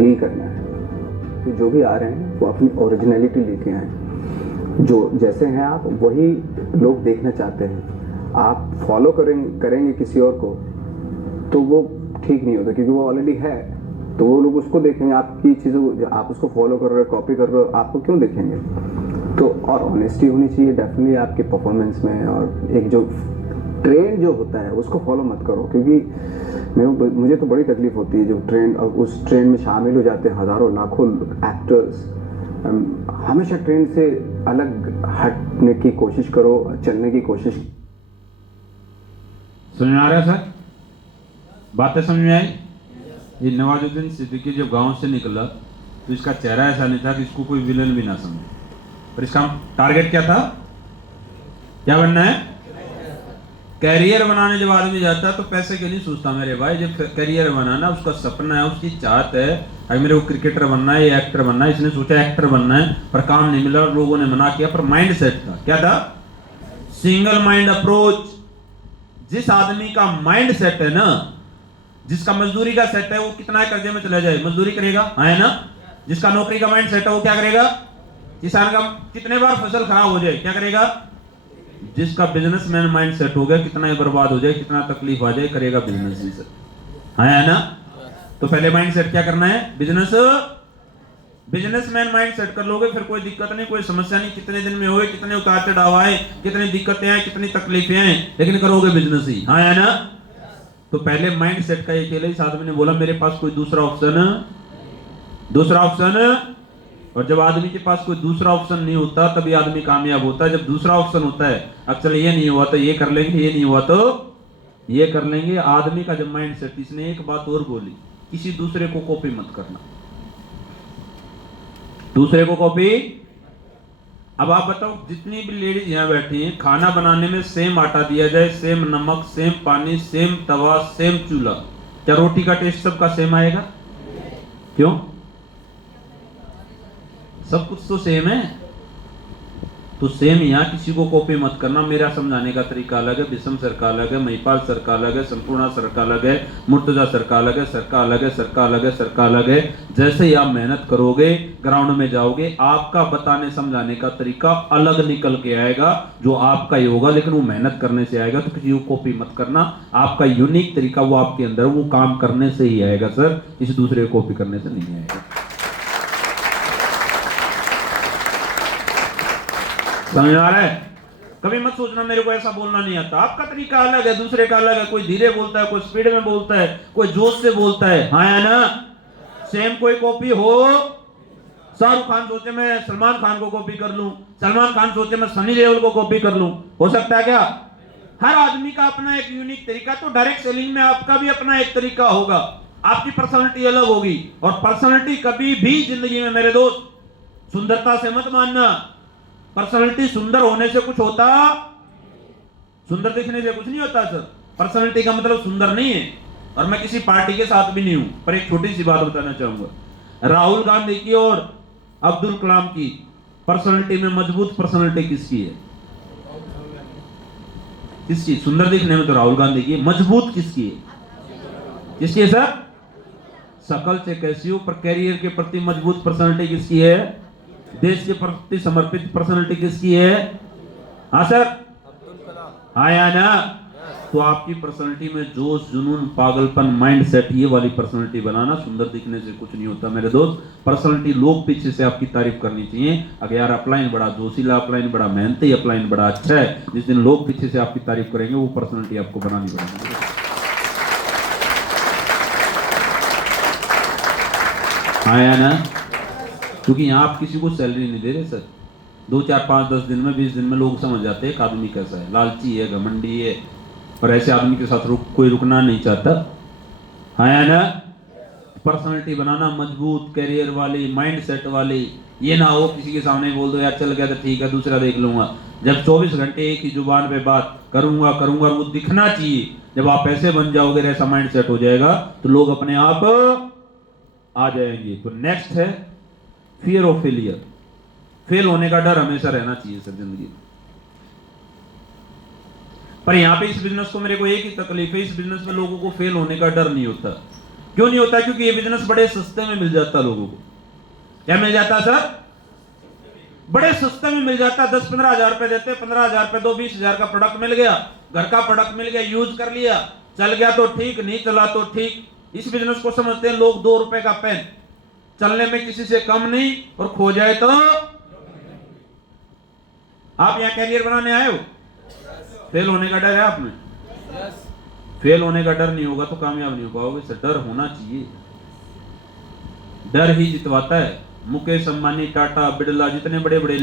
यही करना है कि जो भी आ रहे हैं वो अपनी ओरिजिनलिटी लेके आए। जो जैसे हैं आप वही लोग देखना चाहते हैं। आप फॉलो करेंगे किसी और को तो वो ठीक नहीं होता, क्योंकि वो ऑलरेडी है, तो वो लोग उसको देखेंगे। आपकी चीज़ों को आप उसको फॉलो कर रहे हो, कॉपी कर रहे हो, आपको क्यों देखेंगे? तो और ऑनेस्टी होनी चाहिए डेफिनेटली आपके परफॉर्मेंस में। और एक जो ट्रेंड जो होता है उसको फॉलो मत करो, क्योंकि मुझे तो बड़ी तकलीफ होती है जो ट्रेंड, उस ट्रेंड में शामिल हो जाते हैं हज़ारों लाखों एक्टर्स। हमेशा ट्रेंड से अलग हटने की कोशिश करो, चलने की कोशिश। समझ में आ रहा है सर? बातें समझ में आई? ये नवाजुद्दीन सिद्दीकी जब गांव से निकला तो इसका चेहरा ऐसा नहीं था कि इसको कोई विलन भी ना समझे, पर इसका टारगेट क्या था? क्या बनना है? कैरियर बनाने जब आदमी जाता है तो पैसे के नहीं सोचता मेरे भाई। जब कैरियर बनाना उसका सपना है, उसकी चाहत है, अगर मेरे को क्रिकेटर बनना है या एक्टर बनना है, इसने सोचा एक्टर बनना है पर काम नहीं मिला, लोगों ने मना किया, पर माइंड सेट था। क्या था? Single mind approach. जिस आदमी का माइंड सेट है ना, जिसका मजदूरी का सेट है, वो कितना कर्जे में चला जाए मजदूरी करेगा, है ना? जिसका नौकरी का माइंड सेट है वो क्या करेगा? किसान का कितने बार फसल खराब हो जाए क्या करेगा? जिसका बिजनेसमैन माइंड सेट हो गया, कितना ही बर्बाद हो जाए, कितना तकलीफ आ जाए, करेगा बिजनेस ही सर, है ना? तो पहले माइंड सेट क्या करना है? बिजनेसमैन माइंड सेट कर लोगे, फिर कोई दिक्कत नहीं, कोई समस्या नहीं। कितने दिन में होए, कितने उतार चढ़ाव आए, कितनी दिक्कतें आए, कितनी तकलीफें आए, लेकिन करोगे बिजनेस ही, हाँ है ना? तो पहले माइंड सेट का ये इस आदमी ने बोला मेरे पास कोई दूसरा ऑप्शन। और जब आदमी के पास कोई दूसरा ऑप्शन नहीं होता तभी आदमी कामयाब होता है। जब दूसरा ऑप्शन होता है, अब चल ये नहीं हुआ तो ये कर लेंगे, ये नहीं हुआ तो ये कर लेंगे। आदमी का जब माइंड सेट, इसने एक बात और बोली, किसी दूसरे को कॉपी मत करना, दूसरे को कॉपी। अब आप बताओ, जितनी भी लेडीज यहां बैठी हैं, खाना बनाने में सेम आटा दिया जाए, सेम नमक, सेम पानी, सेम तवा, सेम चूल्हा, क्या रोटी का टेस्ट सबका सेम आएगा? क्यों? सब कुछ तो सेम है। तो सेम यहाँ किसी को कॉपी मत करना। मेरा समझाने का तरीका अलग है, विषम सर का अलग है, महिपाल सर का अलग है, संपूर्णा सर का अलग है, मुर्तजा सर का अलग है, सर का अलग है, सर का अलग है, सर का अलग है। जैसे ही आप मेहनत करोगे, ग्राउंड में जाओगे, आपका बताने समझाने का तरीका अलग निकल के आएगा, जो आपका ही होगा, लेकिन वो मेहनत करने से आएगा। तो किसी को कॉपी मत करना। आपका यूनिक तरीका वो आपके अंदर, वो काम करने से ही आएगा सर, किसी दूसरे को कॉपी करने से नहीं आएगा। समझ आ रहा है? कभी मत सोचना मेरे को ऐसा बोलना नहीं आता। आपका तरीका अलग है, दूसरे का अलग है। कोई धीरे बोलता है, कोई स्पीड में बोलता है, कोई जोश से बोलता है, हाँ या ना? सेम कोई कॉपी हो। शाहरुख खान सोचे मैं सलमान खान को कॉपी कर लूं, सलमान खान सोचे मैं सनी देओल को कॉपी कर लूं, हो सकता है क्या? हर आदमी का अपना एक यूनिक तरीका। तो डायरेक्ट सेलिंग में आपका भी अपना एक तरीका होगा, आपकी पर्सनालिटी अलग होगी। और पर्सनालिटी कभी भी जिंदगी में मेरे दोस्त सुंदरता से मत मानना। पर्सनालिटी सुंदर होने से कुछ होता, सुंदर दिखने से कुछ नहीं होता सर। पर्सनालिटी का मतलब सुंदर नहीं है। और मैं किसी पार्टी के साथ भी नहीं हूं, पर एक छोटी सी बात बताना चाहूंगा। राहुल गांधी की और अब्दुल कलाम की पर्सनालिटी में मजबूत पर्सनालिटी किसकी है? किसकी? सुंदर दिखने में तो राहुल गांधी की, मजबूत किसकी है? किसकी है सर? शकल से कैसी हो, पर कैरियर के प्रति मजबूत पर्सनालिटी किसकी है? देश के प्रति समर्पित पर्सनालिटी किसकी है? हाँ सर, हाँ या ना? तो आपकी पर्सनालिटी में जोश, जुनून, पागलपन, माइंड सेट, ये वाली पर्सनालिटी बनाना। सुंदर दिखने से कुछ नहीं होता मेरे दोस्त। पर्सनालिटी, लोग पीछे से आपकी तारीफ करनी चाहिए। अगर यार अपलाइन बड़ा जोशीला, अपलाइन बड़ा मेहनती, अपलाइन बड़ा अच्छा है, जिस दिन लोग पीछे से आपकी तारीफ करेंगे वो पर्सनालिटी आपको बनानी पड़ेगी। हाँ या ना? क्योंकि यहाँ आप किसी को सैलरी नहीं दे रहे सर। 2, 4, 5, 10 दिन में, 20 दिन में लोग समझ जाते हैं एक आदमी कैसा है, लालची है, घमंडी है। और ऐसे आदमी के साथ कोई रुकना नहीं चाहता, है ना? पर्सनालिटी बनाना मजबूत, कैरियर वाली, माइंड सेट वाली। ये ना हो किसी के सामने बोल दो यार चल गया तो ठीक है, दूसरा देख लूंगा। जब 24 घंटे एक ही जुबान पे बात करूंगा, वो दिखना चाहिए। जब आप ऐसे बन जाओगे, ऐसा माइंड सेट हो जाएगा, तो लोग अपने आप आ जाएंगे। तो नेक्स्ट है फियर ऑफ फेलियर। फेल होने का डर हमेशा रहना चाहिए सर जिंदगी में। पर यहां पे इस बिजनेस को मेरे को एक ही तकलीफ है, इस बिजनेस में लोगों को फेल होने का डर नहीं होता। क्यों नहीं होता? क्योंकि ये बिजनेस बड़े सस्ते में मिल जाता लोगों को। क्या मिल जाता सर? बड़े सस्ते में मिल जाता। 10-15 हजार रुपए देते, 15 हजार रुपए दो, 20 हजार का प्रोडक्ट मिल गया, घर का प्रोडक्ट मिल गया, यूज कर लिया, चल गया तो ठीक, नहीं चला तो ठीक। इस बिजनेस को समझते हैं लोग 2 रुपए का पेन, चलने में किसी से कम नहीं, और खो जाए तो। आप यहां कैरियर बनाने आए हो, फेल होने का डर है आप में? फेल होने का डर नहीं होगा तो कामयाब नहीं हो पाओगे सर। डर होना चाहिए, डर ही जितवाता है। मुकेश अंबानी, टाटा, बिरला, जितने बड़े बड़े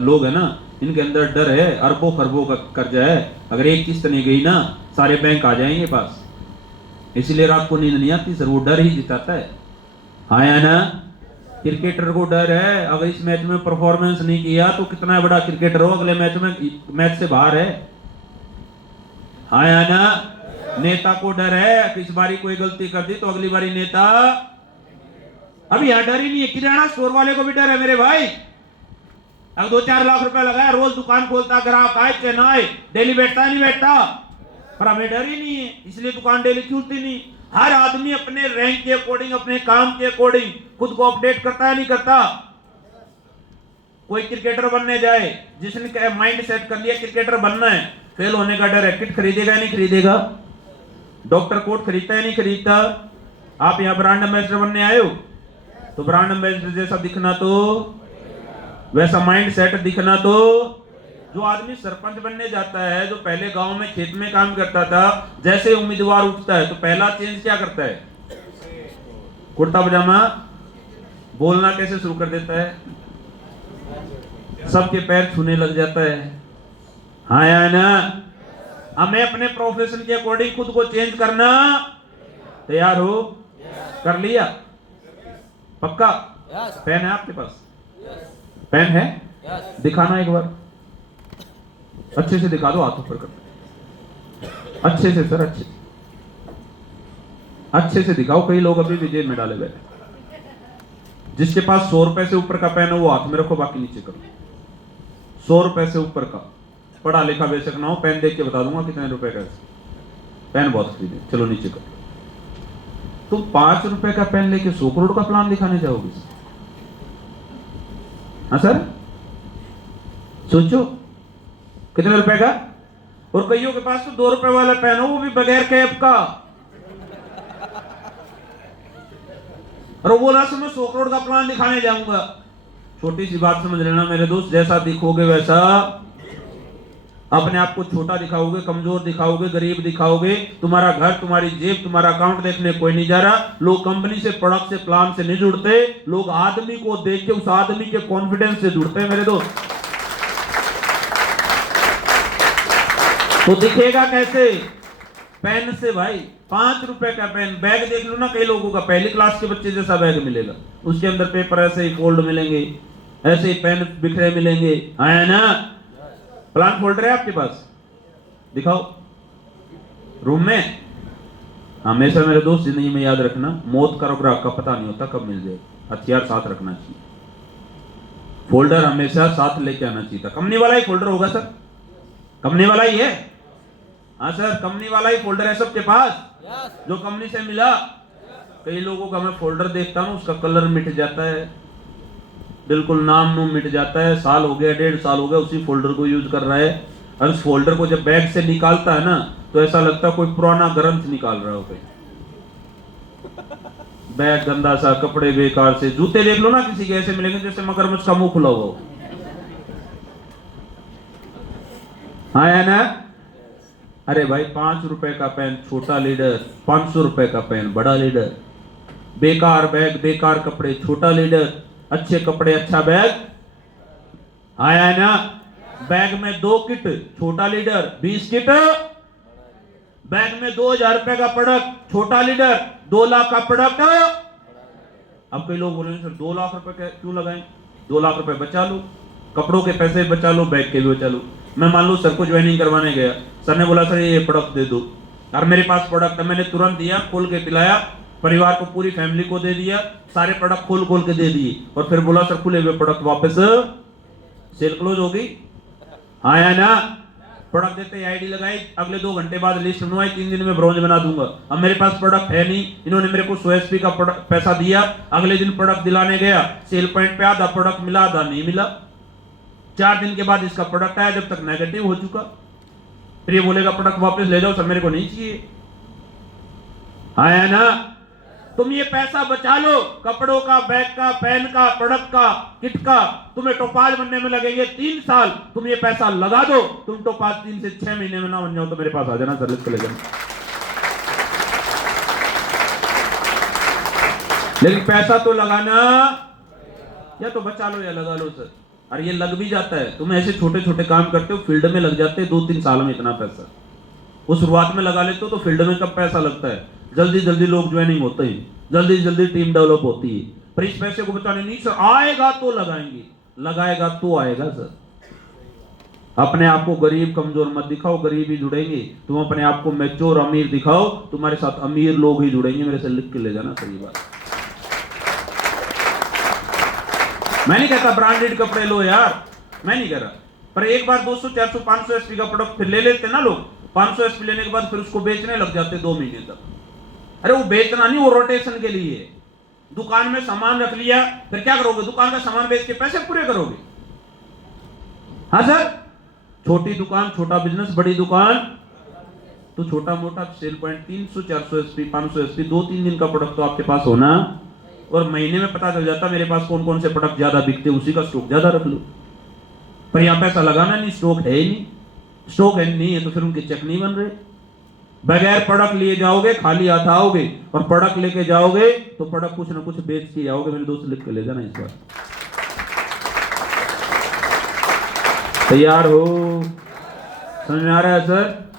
लोग हैं ना, इनके अंदर डर है। अरबों खरबों का कर्जा है, अगर एक किस्त नहीं गई ना, सारे बैंक आ जाएंगे पास। इसीलिए रात को नींद नहीं आती सर, वो डर ही जिताता है। हाँ या ना? क्रिकेटर को डर है, अगर इस मैच में परफॉर्मेंस नहीं किया तो कितना बड़ा क्रिकेटर हो, अगले मैच में मैच से बाहर है। हाँ या ना? नेता को डर है कि इस बारी कोई गलती कर दी तो अगली बारी नेता। अब यहां डर ही नहीं है। किराना स्टोर वाले को भी डर है मेरे भाई। अब 2-4 लाख रुपए लगाया, रोज दुकान खोलता, ग्राहक आए चाहे ना आए, डेली बैठता नहीं बैठता, पर हमें डर ही नहीं है, इसलिए दुकान डेली खुलती नहीं। हर आदमी अपने रैंक के अकॉर्डिंग, अपने काम के अकॉर्डिंग खुद को अपडेट करता है, नहीं करता? कोई क्रिकेटर बनने जाए, जिसने माइंड सेट कर लिया क्रिकेटर बनना है, फेल होने का डर है, किट खरीदेगा नहीं खरीदेगा? डॉक्टर कोट खरीदता है नहीं खरीदता? आप यहां ब्रांड एम्बेसडर बनने आए हो, तो ब्रांड एम्बेसडर जैसा दिखना, तो वैसा माइंड सेट दिखना। तो जो आदमी सरपंच बनने जाता है, जो पहले गांव में खेत में काम करता था, जैसे उम्मीदवार उठता है तो पहला चेंज क्या करता है? कुर्ता पजामा, बोलना कैसे शुरू कर देता है? सबके पैर छूने लग जाता है। हाँ या ना? हमें अपने प्रोफेशन के अकॉर्डिंग खुद को चेंज करना। तैयार हो? कर लिया? पक्का? पेन है आपके पास? पेन है? दिखाना एक बार, अच्छे से दिखा दो, हाथ ऊपर कर, अच्छे से सर, अच्छे से दिखाओ। कई लोग अभी भी जेब में डाले बैठे। जिसके पास 100 रुपए से ऊपर का पेन हो वो हाथ में रखो, बाकी नीचे करो। 100 रुपए से ऊपर का, पढ़ा लिखा बेशक ना हो, पेन देख के बता दूंगा कितने रुपए का। पेन बहुत खरीदे, चलो नीचे करो। तुम 5 रुपए का पेन लेके 100 करोड़ का प्लान दिखाने जाओगे? हाँ सर, सोचो कितने रुपए का। और कईयों के पास तो 2 रुपए वाला पेन हो, वो भी बगैर कैप का, और वो बोला मैं 100 करोड़ का प्लान दिखाने जाऊंगा। छोटी सी बात समझ लेना मेरे दोस्त, जैसा दिखोगे वैसा, अपने आप को छोटा दिखाओगे, कमजोर दिखाओगे, गरीब दिखाओगे, तुम्हारा घर, तुम्हारी जेब, तुम्हारा अकाउंट देखने कोई नहीं जा रहा। लोग कंपनी से, प्रोडक्ट से, प्लान से नहीं जुड़ते, लोग आदमी को देख के, उस आदमी के कॉन्फिडेंस से जुड़ते हैं मेरे दोस्त। तो दिखेगा कैसे? पेन से भाई। 5 रुपए का पेन, बैग देख लो ना, कई लोगों का पहली क्लास के बच्चे जैसा बैग मिलेगा, उसके अंदर पेपर ऐसे ही फोल्ड मिलेंगे, ऐसे ही पेन बिखरे मिलेंगे। है ना? प्लान फोल्डर है आपके पास? दिखाओ रूम में। हमेशा मेरे दोस्त जिंदगी में याद रखना, मौत का रुख का पता नहीं होता कब मिल जाए, हथियार साथ रखना चाहिए, फोल्डर हमेशा साथ लेके आना चाहिए था। कंपनी वाला ही फोल्डर होगा सर? कंपनी वाला ही है? हाँ सर, कंपनी वाला ही फोल्डर है सबके पास, जो कंपनी से मिला। कई लोगों का मैं फोल्डर देखता हूँ, उसका कलर मिट जाता है, बिल्कुल नाम नूम मिट जाता है, साल हो गया, 1.5 साल हो गया उसी फोल्डर को यूज कर रहा है। और उस फोल्डर को जब बैग से निकालता है ना, तो ऐसा लगता है कोई पुराना ग्रंथ निकाल रहा हो कहीं। बैग गंदा सा, कपड़े बेकार से, जूते देख लो ना किसी के, ऐसे मिलेंगे जैसे मगरमच्छ का मुंह खुला हुआ हो। हाँ या ना? अरे भाई 5 रुपए का पेन छोटा लीडर, 500 रुपए का पेन बड़ा लीडर। बेकार बैग, बेकार कपड़े छोटा लीडर, अच्छे कपड़े अच्छा बैग। आया ना? बैग में 2 किट छोटा लीडर, 20 किट। बैग में 2000 रुपए का प्रोडक्ट छोटा लीडर, 2 लाख का प्रोडक्ट। अब कई लोग बोलेंगे सर 2 लाख रुपए क्यों लगाएं? 2 लाख रुपए बचा लो, कपड़ों के पैसे बचा लो, बैग के भी बचा लो। मैं मान लो सर को ज्वाइनिंग करवाने गया, सर ने बोला सर ये प्रोडक्ट दे दो, और मेरे पास प्रोडक्ट है, मैंने तुरंत दिया, खोल के पिलाया, परिवार को, पूरी फैमिली को दे दिया, सारे प्रोडक्ट खोल खोल के दे दिए, और फिर बोला सर खुले हुए प्रोडक्ट वापस, सेल क्लोज हो गई। हाँ या ना? प्रोडक्ट देते आईडी लगाई, अगले 2 घंटे बाद लिस्ट बनवाई, 3 दिन में ब्रॉन्ज बना दूंगा। अब मेरे पास प्रोडक्ट है नहीं, इन्होंने मेरे को 100 SP का पैसा दिया, अगले दिन प्रोडक्ट दिलाने गया, सेल पॉइंट पे आधा प्रोडक्ट मिला, आधा नहीं मिला। 4 दिन के बाद इसका प्रोडक्ट आया, जब तक नेगेटिव हो चुका। फिर ये बोलेगा प्रोडक्ट वापस ले जाओ सर, मेरे को नहीं चाहिए। आया ना? तुम ये पैसा बचा लो, कपड़ों का, बैग का, पेन का, प्रोडक्ट का, किट का। तुम्हें टोपाज बनने में लगेंगे 3 साल, तुम ये पैसा लगा दो, तुम टोपाज 3 से 6 महीने में ना बन जाओ तो मेरे पास आ जाना सर, लिस्ट ले जाना। लेकिन पैसा तो लगाना, या तो बचा लो या लगा लो सर। और ये लग भी जाता है, तुम ऐसे छोटे छोटे काम करते हो, फील्ड में लग जाते हैं 2-3 साल में इतना पैसा। वो शुरुआत में लगा लेते हो तो फील्ड में कब पैसा लगता है, जल्दी जल्दी लोग ज्वाइनिंग होते हैं, जल्दी जल्दी टीम डेवलप होती है। पर इस पैसे को बचाने नहीं सर, आएगा तो लगाएंगे, लगाएगा तो आएगा सर। अपने आप को गरीब कमजोर मत दिखाओ, गरीब ही जुड़ेंगे। तुम अपने आप को मैच्योर अमीर दिखाओ, तुम्हारे साथ अमीर लोग ही जुड़ेंगे। मेरे से लिख के ले जाना सही बात। मैं नहीं कहता ब्रांडेड कपड़े लो यार, मैं नहीं कह रहा, पर एक बार 200, 400, 500 SP का प्रोडक्ट फिर ले लेते ना लोग। 500 SP लेने के बाद फिर उसको बेचने लग जाते 2 महीने तक। अरे वो बेचना नहीं, वो रोटेशन के लिए। दुकान में सामान रख लिया, फिर क्या करोगे? दुकान का सामान बेच के पैसे पूरे करोगे? हाँ सर, छोटी दुकान, छोटा बिजनेस, बड़ी दुकान तो छोटा मोटा सेल पॉइंट 300, 400 SP, 500 SP, 2-3 दिन का प्रोडक्ट तो आपके पास होना, और महीने में पता चल जाता मेरे पास कौन कौन से प्रोडक्ट ज्यादा बिकते, उसी का स्टॉक ज्यादा रख लो। पर यहां पैसा लगाना नहीं, स्टॉक है ही नहीं। स्टॉक है नहीं है तो फिर उनके चेक नहीं बन रहे। बगैर प्रोडक्ट लिए जाओगे, खाली हाथ आओगे, और प्रोडक्ट लेके जाओगे तो प्रोडक्ट कुछ ना कुछ बेच के आओगे। मेरे दोस्त लिख के ले जाना इस बार। तैयार हो? समझ में आ रहा है सर?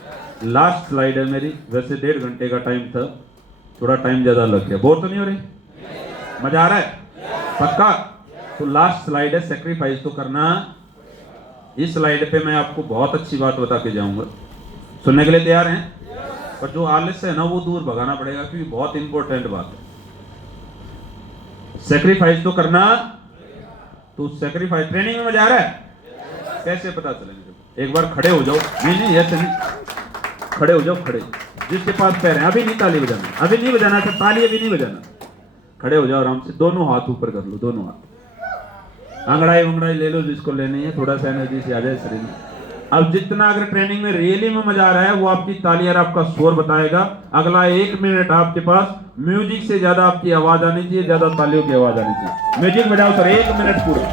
लास्ट स्लाइड है मेरी, वैसे 1.5 घंटे का टाइम था, थोड़ा टाइम ज्यादा लग गया। बोर तो नहीं हो रही? मजा आ रहा है? पक्का? तो लास्ट स्लाइड है, सेक्रीफाइस तो करना। इस स्लाइड पे मैं आपको बहुत अच्छी बात बता के जाऊंगा, सुनने के लिए तैयार हैं? पर जो आलस्य है ना वो दूर भगाना पड़ेगा, क्योंकि बहुत इंपॉर्टेंट बात है। सेक्रीफाइस तो करना। तो सेक्रीफाइस ट्रेनिंग में मजा आ रहा है? कैसे पता चलेगा? एक बार खड़े हो जाओ। नहीं ऐसे नहीं, खड़े हो जाओ, खड़े। जिसके पास पैर है, अभी नहीं ताली बजाना, अभी नहीं बजाना सर, ताली अभी नहीं बजाना। खड़े हो जाओ आराम से, दोनों हाथ ऊपर कर लो, दोनों हाथ। अंगड़ाई ले लो जिसको लेनी है, थोड़ा सा एनर्जी से आ जाए शरीर में। अब जितना अगर ट्रेनिंग में रियली में मजा आ रहा है, वो आपकी ताली और आपका शोर बताएगा। अगला 1 मिनट आपके पास म्यूजिक से ज्यादा आपकी आवाज आनी चाहिए, ज्यादा तालियों की आवाज आनी चाहिए। म्यूजिक बजाओ सर, 1 मिनट पूरा।